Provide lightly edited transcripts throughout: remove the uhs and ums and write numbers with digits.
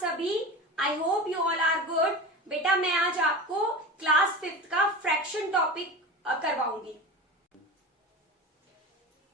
सभी। I hope you all are good. बेटा मैं आज आपको क्लास 5th का फ्रैक्शन टॉपिक करवाऊंगी।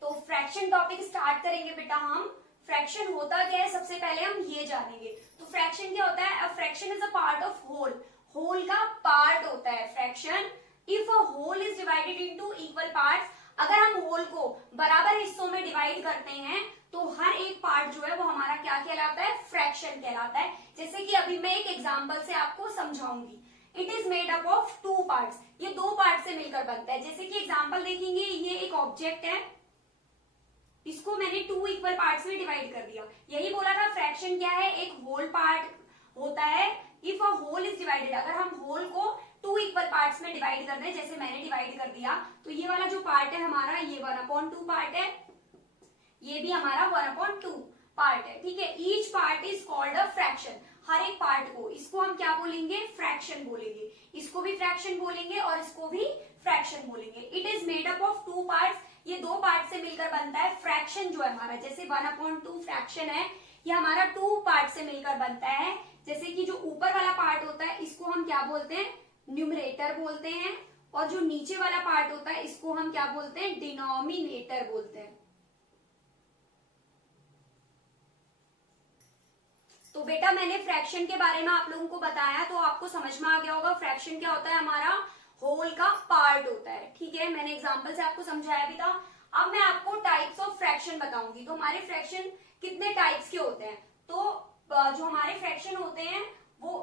तो फ्रैक्शन टॉपिक स्टार्ट करेंगे बेटा। हम फ्रैक्शन होता क्या है सबसे पहले हम ये जानेंगे। तो फ्रैक्शन क्या होता है? Fraction is a part of whole. Whole का पार्ट होता है fraction. If a whole is divided into equal parts, अगर हम होल को बराबर हिस्सों में डिवाइड करते हैं तो हर एक पार्ट जो है वो हमारा क्या कहलाता है? फ्रैक्शन कहलाता है। जैसे कि अभी मैं एक एग्जांपल से आपको समझाऊंगी। It is made up of 2 parts. ये 2 पार्ट से मिलकर बनता है। जैसे कि एग्जांपल देखेंगे, ये एक ऑब्जेक्ट है, इसको मैंने 2 इक्वल पार्ट्स में डिवाइड कर दिया। यही बोला था फ्रैक्शन क्या है? एक होल पार्ट होता है। If a whole is divided, अगर हम होल को 2 इक्वल पार्ट्स में डिवाइड कर दें, जैसे मैंने डिवाइड कर दिया, तो ये वाला जो पार्ट है हमारा, ये 1/2 पार्ट है, ये भी हमारा 1/2 पार्ट है। ठीक है, each part is called a fraction. हर एक पार्ट को, इसको हम क्या बोलेंगे? फ्रैक्शन बोलेंगे। इसको भी फ्रैक्शन बोलेंगे और इसको भी फ्रैक्शन बोलेंगे। It is made up of 2 parts. ये 2 पार्ट से मिलकर बनता है। फ्रैक्शन जो है हमारा, जैसे 1/2 फ्रैक्शन है, ये हमारा 2 पार्ट से मिलकर बनता है। जैसे कि जो ऊपर वाला पार्ट होता है इसको हम क्या बोलते हैं? न्यूमरेटर बोलते हैं। और जो नीचे वाला पार्ट होता है इसको हम क्या बोलते हैं? डिनोमिनेटर बोलते हैं। तो बेटा मैंने फ्रैक्शन के बारे में आप लोगों को बताया, तो आपको समझ में आ गया होगा फ्रैक्शन क्या होता है? हमारा होल का पार्ट होता है। ठीक है, मैंने एग्जांपल से आपको समझाया भी था। अब मैं आपको टाइप्स ऑफ फ्रैक्शन बताऊंगी। तो हमारे फ्रैक्शन कितने टाइप्स के होते हैं? तो जो हमारे फ्रैक्शन होते हैं वो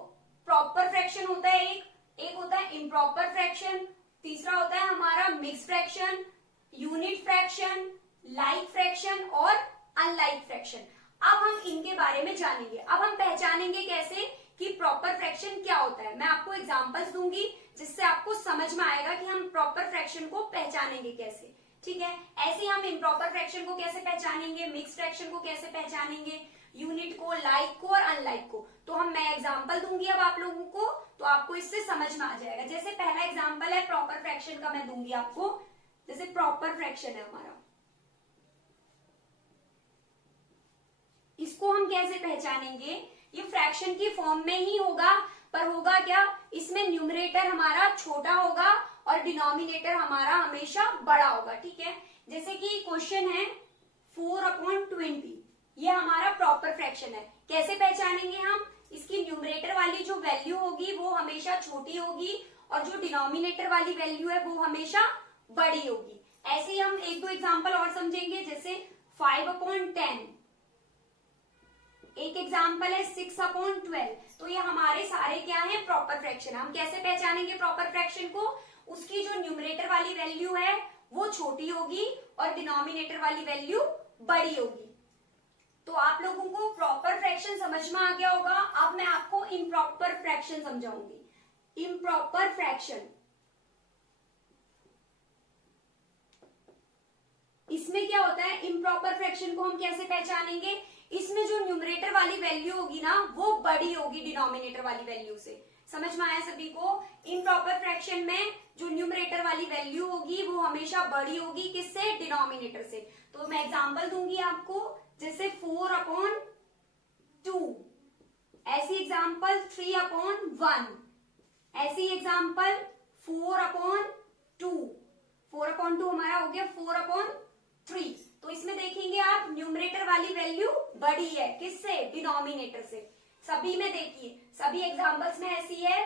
प्रॉपर फ्रैक्शन होता है, एक होता है इम्प्रॉपर फ्रैक्शन, तीसरा होता है हमारा mix fraction, unit fraction, like fraction और अनलाइक फ्रैक्शन। अब हम इनके बारे में जानेंगे। अब हम पहचानेंगे कैसे कि प्रॉपर फ्रैक्शन क्या होता है। मैं आपको एग्जांपल्स दूंगी जिससे आपको समझ में आएगा कि हम प्रॉपर फ्रैक्शन को पहचानेंगे कैसे। ठीक है, ऐसे हम इम्प्रॉपर फ्रैक्शन को कैसे पहचानेंगे, मिक्स फ्रैक्शन को कैसे पहचानेंगे, यूनिट को, लाइक को और अनलाइक को। तो मैं एग्जांपल दूंगी अब आप लोगों को, तो आपको इससे समझ में आ जाएगा। जैसे पहला एग्जांपल है प्रॉपर फ्रैक्शन का, मैं दूंगी आपको। जैसे प्रॉपर फ्रैक्शन है हमारा, इसको हम कैसे पहचानेंगे? ये फ्रैक्शन की फॉर्म में ही होगा, पर होगा क्या? इसमें न्यूमरेटर हमारा छोटा होगा और डिनोमिनेटर हमारा हमेशा बड़ा होगा। ठीक है, जैसे कि क्वेश्चन है 4/20, ये हमारा प्रॉपर फ्रैक्शन है। कैसे पहचानेंगे हम? इसकी न्यूमरेटर वाली जो वैल्यू होगी वो हमेशा छोटी होगी और जो डिनोमिनेटर वाली वैल्यू है वो हमेशा बड़ी होगी। ऐसे ही हम 1-2 एग्जाम्पल और समझेंगे। जैसे 5/10, एक एग्जाम्पल है 6/12। तो ये हमारे सारे क्या है? Proper fraction. हम कैसे पहचानेंगे प्रॉपर फ्रैक्शन को? उसकी जो न्यूमरेटर वाली वैल्यू है वो छोटी होगी और डिनोमिनेटर वाली वैल्यू बड़ी होगी। तो आप लोगों को प्रॉपर फ्रैक्शन समझ में आ गया होगा। अब मैं आपको इम्प्रॉपर फ्रैक्शन समझाऊंगी। इम्प्रॉपर फ्रैक्शन, इसमें क्या होता है? इम्प्रॉपर फ्रैक्शन को हम कैसे पहचानेंगे? इसमें जो न्यूमरेटर वाली वैल्यू होगी ना वो बड़ी होगी डिनोमिनेटर वाली वैल्यू से। समझ में आया सभी को? इम्प्रॉपर फ्रैक्शन में जो न्यूमरेटर वाली वैल्यू होगी वो हमेशा बड़ी होगी, किससे? डिनोमिनेटर से। तो मैं एग्जांपल दूंगी आपको, जैसे 4/2, ऐसी एग्जांपल 3/1, ऐसी एग्जांपल 4/2। 4/2 हमारा हो गया 4/3। तो इसमें देखेंगे आप न्यूमरेटर वाली वैल्यू बड़ी है, किससे? डिनोमिनेटर से। सभी में देखिए, सभी एग्जांपल्स में ऐसी है,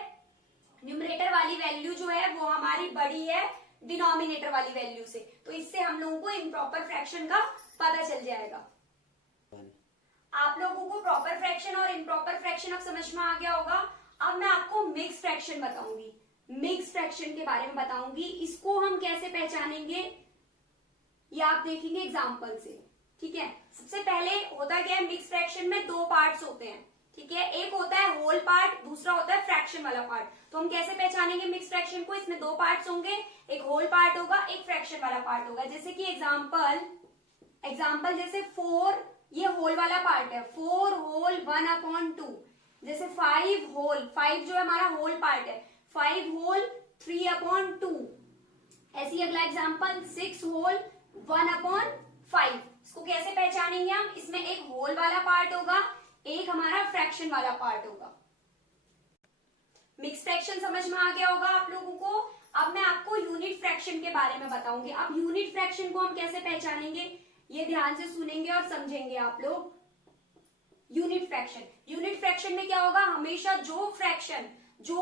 न्यूमरेटर वाली वैल्यू जो है वो हमारी बड़ी है डिनोमिनेटर वाली वैल्यू से। तो इससे हम लोगों को इम्प्रॉपर फ्रैक्शन का पता चल जाएगा। आप लोगों को प्रॉपर फ्रैक्शन और इम्प्रॉपर फ्रैक्शन अब समझ में आ गया होगा। अब मैं आपको मिक्स फ्रैक्शन बताऊंगी। मिक्स फ्रैक्शन के बारे में बताऊंगी। इसको हम कैसे पहचानेंगे ये आप देखेंगे एग्जांपल से। ठीक है, सबसे पहले होता क्या है? मिक्स फ्रैक्शन में 2 पार्ट्स होते हैं। ठीक है, एक होता है होल पार्ट, दूसरा होता है फ्रैक्शन वाला पार्ट। तो हम कैसे पहचानेंगे मिक्स फ्रैक्शन को? इसमें 2 पार्ट्स होंगे, एक होल पार्ट होगा, एक फ्रैक्शन वाला पार्ट होगा। जैसे कि एग्जाम्पल जैसे 4, ये होल वाला पार्ट है, 4 होल 1/2। जैसे 5 जो है हमारा होल पार्ट है, 5 होल 3/2। ऐसी अगला एग्जाम्पल 6 होल 1/5। इसको कैसे पहचानेंगे हम? इसमें एक होल वाला पार्ट होगा, एक हमारा फ्रैक्शन वाला पार्ट होगा। मिक्स फ्रैक्शन समझ में आ गया होगा आप लोगों को। अब मैं आपको यूनिट फ्रैक्शन के बारे में बताऊंगी। अब यूनिट फ्रैक्शन को हम कैसे पहचानेंगे, ये ध्यान से सुनेंगे और समझेंगे आप लोग। यूनिट फ्रैक्शन में क्या होगा, हमेशा जो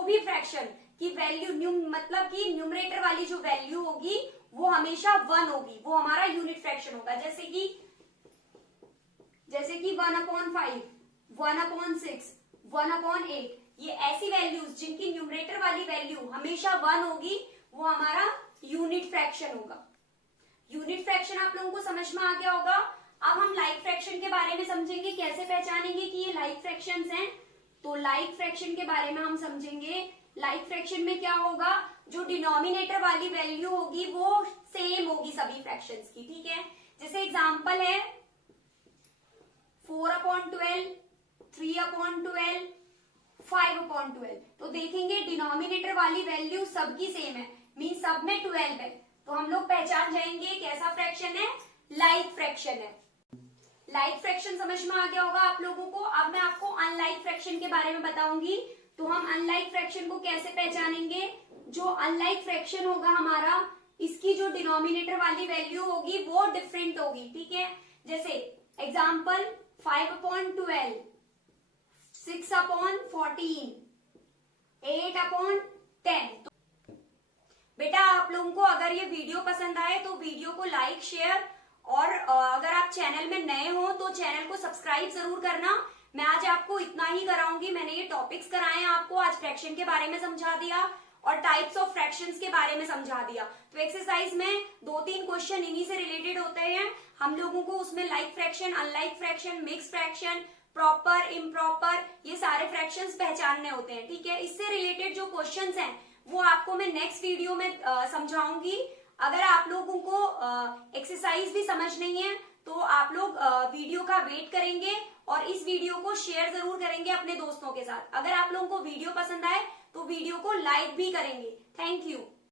भी फ्रैक्शन की वैल्यू मतलब कि न्यूमरेटर वाली जो वैल्यू होगी वो हमेशा 1 होगी, वो हमारा यूनिट फ्रैक्शन होगा। जैसे कि 1/5, 1/6, 1/8, ये ऐसी वैल्यूज जिनकी न्यूमरेटर वाली वैल्यू हमेशा 1 होगी, वो हमारा यूनिट फ्रैक्शन होगा। यूनिट फ्रैक्शन आप लोगों को समझ में आ गया होगा। अब हम लाइक फ्रैक्शन के बारे में समझेंगे, कैसे पहचानेंगे कि ये लाइक फ्रैक्शंस हैं। तो लाइक फ्रैक्शन के बारे में हम समझेंगे। लाइक फ्रैक्शन में क्या होगा, जो डिनोमिनेटर वाली वैल्यू होगी वो सेम होगी सभी फ्रैक्शंस की, ठीक है। जैसे एग्जांपल है 4/12, 3/12, 5/12। तो देखेंगे डिनोमिनेटर वाली वैल्यू सबकी सेम है, मीन सब में 12 है, तो हम लोग पहचान जाएंगे कैसा फ्रैक्शन है, लाइक फ्रैक्शन है। लाइक फ्रैक्शन समझ में आ गया होगा आप लोगों को। अब मैं आपको अनलाइक फ्रैक्शन के बारे में बताऊंगी। तो हम अनलाइक फ्रैक्शन को कैसे पहचानेंगे, जो अनलाइक फ्रैक्शन होगा हमारा, इसकी जो डिनोमिनेटर वाली वैल्यू होगी वो डिफरेंट होगी, ठीक है। जैसे एग्जाम्पल 5/12, 6/14, 8/10। बेटा आप लोगों को अगर ये वीडियो पसंद आए तो वीडियो को लाइक, शेयर, और अगर आप चैनल में नए हो तो चैनल को सब्सक्राइब जरूर करना। मैं आज आपको इतना ही कराऊंगी। मैंने ये टॉपिक्स कराए हैं आपको, आज फ्रैक्शन के बारे में समझा दिया और टाइप्स ऑफ फ्रैक्शंस के बारे में समझा दिया। तो एक्सरसाइज में 2-3 क्वेश्चन इन्हीं से रिलेटेड होते हैं। हम लोगों को उसमें like fraction, unlike fraction, mix fraction, proper, improper, ये सारे फ्रैक्शंस पहचानने होते हैं, ठीक है। इससे रिलेटेड जो क्वेश्चंस हैं वो आपको मैं नेक्स्ट वीडियो में समझाऊंगी। अगर आप लोगों को एक्सरसाइज भी समझ नहीं है तो आप लोग वीडियो का वेट करेंगे और इस वीडियो को शेयर जरूर करेंगे अपने दोस्तों के साथ। अगर आप लोगों को वीडियो पसंद आए तो वीडियो को लाइक भी करेंगे। Thank you.